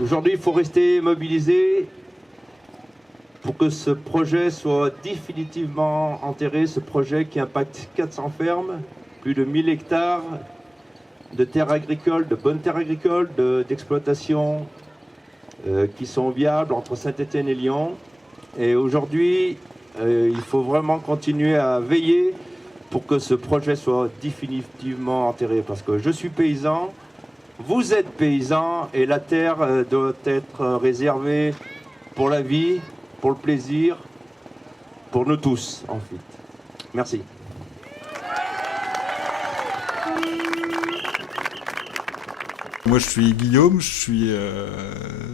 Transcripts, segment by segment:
Aujourd'hui, il faut rester mobilisé pour que ce projet soit définitivement enterré, ce projet qui impacte 400 fermes, plus de 1000 hectares de terres agricoles, de bonnes terres agricoles, d'exploitation qui sont viables entre Saint-Étienne et Lyon. Et aujourd'hui, il faut vraiment continuer à veiller pour que ce projet soit définitivement enterré. Parce que je suis paysan, vous êtes paysan, et la terre doit être réservée pour la vie, pour le plaisir, pour nous tous, en fait. Merci. Moi, je suis Guillaume, je suis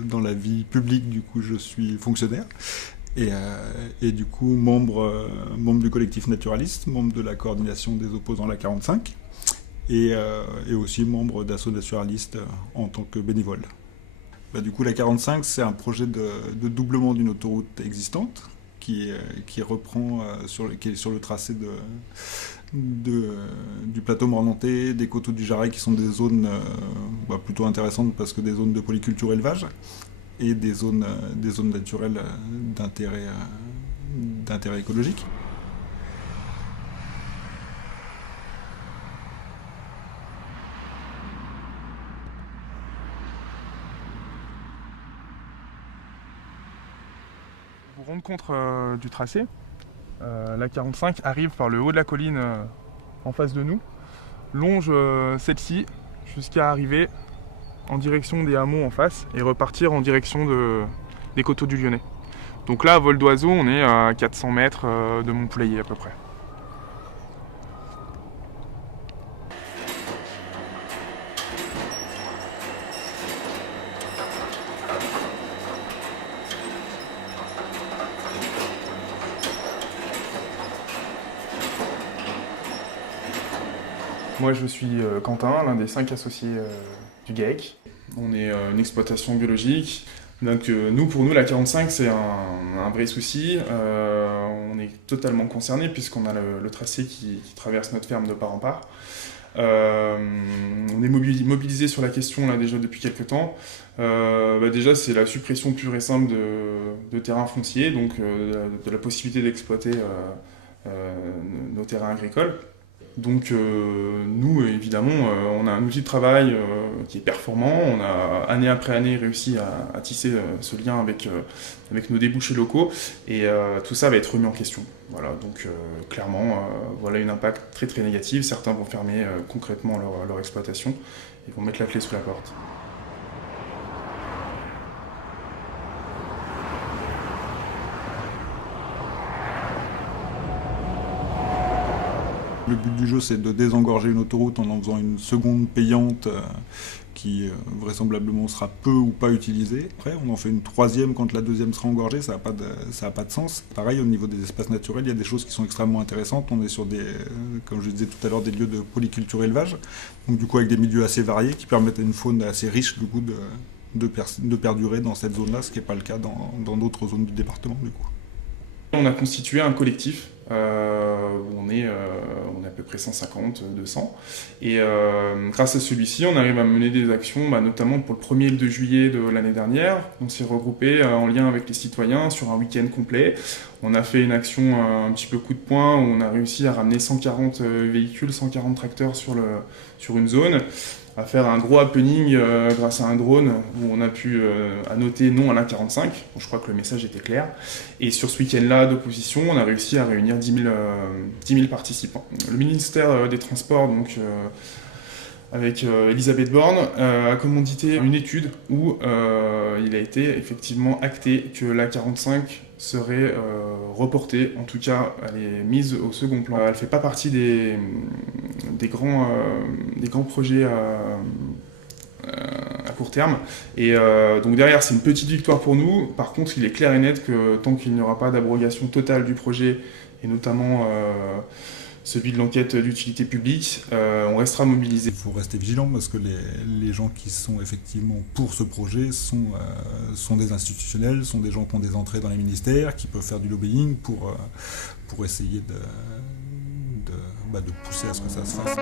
dans la vie publique, du coup, je suis fonctionnaire. Et du coup, membre du collectif naturaliste, membre de la coordination des opposants à la 45, et aussi membre d'Asso Naturaliste en tant que bénévole. Du coup, la 45, c'est un projet de doublement d'une autoroute existante qui reprend qui est sur le tracé du plateau mornantais, des coteaux du Jarret, qui sont des zones plutôt intéressantes parce que des zones de polyculture élevage et des zones naturelles d'intérêt écologique. Pour rendre compte du tracé, la 45 arrive par le haut de la colline en face de nous, longe celle-ci jusqu'à arriver en direction des hameaux en face et repartir en direction des coteaux du Lyonnais. Donc là, à vol d'oiseau, on est à 400 mètres de Montpoulailler à peu près. Moi, je suis Quentin, l'un des 5 associés du GAEC. On est une exploitation biologique. Donc pour nous, la 45, c'est un vrai souci. On est totalement concernés puisqu'on a le tracé qui traverse notre ferme de part en part. On est mobilisé sur la question là déjà depuis quelques temps. Déjà, c'est la suppression pure et simple de terrains fonciers, donc de la possibilité d'exploiter nos terrains agricoles. Donc nous, évidemment, on a un outil de travail qui est performant. On a année après année réussi à tisser ce lien avec nos débouchés locaux, et tout ça va être remis en question. Voilà, donc clairement, voilà un impact très très négatif. Certains vont fermer concrètement leur exploitation et vont mettre la clé sous la porte. Le but du jeu, c'est de désengorger une autoroute en faisant une seconde payante qui vraisemblablement sera peu ou pas utilisée. Après, on en fait une troisième quand la deuxième sera engorgée, ça n'a pas de sens. Pareil, au niveau des espaces naturels, il y a des choses qui sont extrêmement intéressantes. On est sur comme je disais tout à l'heure, des lieux de polyculture élevage, donc du coup avec des milieux assez variés qui permettent à une faune assez riche du coup de perdurer dans cette zone-là, ce qui n'est pas le cas dans d'autres zones du département du coup. On a constitué un collectif, on est à peu près 150, 200, et grâce à celui-ci, on arrive à mener des actions, notamment pour le 1er et le 2 juillet de l'année dernière. On s'est regroupé en lien avec les citoyens sur un week-end complet. On a fait une action un petit peu coup de poing, où on a réussi à ramener 140 véhicules, 140 tracteurs sur une zone, à faire un gros happening grâce à un drone où on a pu annoter non à la 45. Bon, je crois que le message était clair. Et sur ce week-end-là d'opposition, on a réussi à réunir 10 000 participants. Le ministère des Transports, donc, avec Elisabeth Borne, a commandité une étude où il a été effectivement acté que la 45 serait reportée. En tout cas, elle est mise au second plan. Elle ne fait pas partie des grands projets à court terme. Et donc derrière, c'est une petite victoire pour nous. Par contre, il est clair et net que tant qu'il n'y aura pas d'abrogation totale du projet, et notamment celui de l'enquête d'utilité publique, on restera mobilisé. Il faut rester vigilant parce que les gens qui sont effectivement pour ce projet sont des institutionnels, sont des gens qui ont des entrées dans les ministères, qui peuvent faire du lobbying pour essayer de pousser à ce que ça se fasse.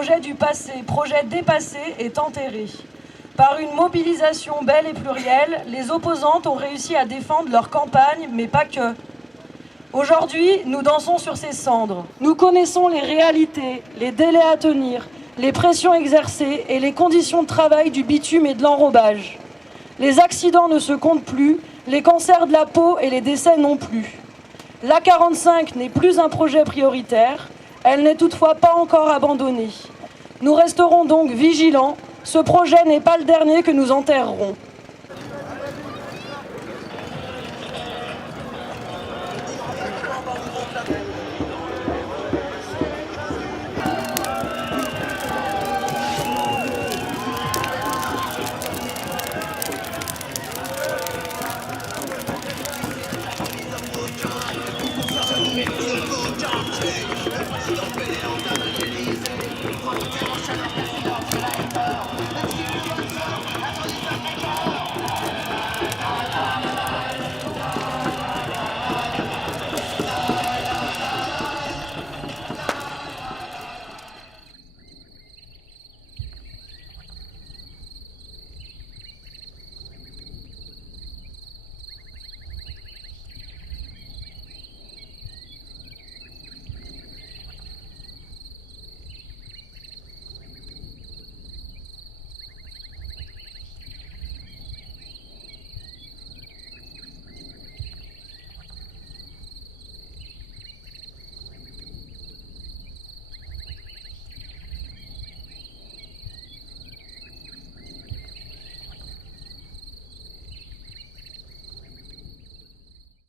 projet du passé, projet dépassé, est enterré. Par une mobilisation belle et plurielle, les opposantes ont réussi à défendre leur campagne, mais pas que. Aujourd'hui, nous dansons sur ces cendres. Nous connaissons les réalités, les délais à tenir, les pressions exercées et les conditions de travail du bitume et de l'enrobage. Les accidents ne se comptent plus, les cancers de la peau et les décès non plus. L'A45 n'est plus un projet prioritaire, elle n'est toutefois pas encore abandonnée. Nous resterons donc vigilants, ce projet n'est pas le dernier que nous enterrerons.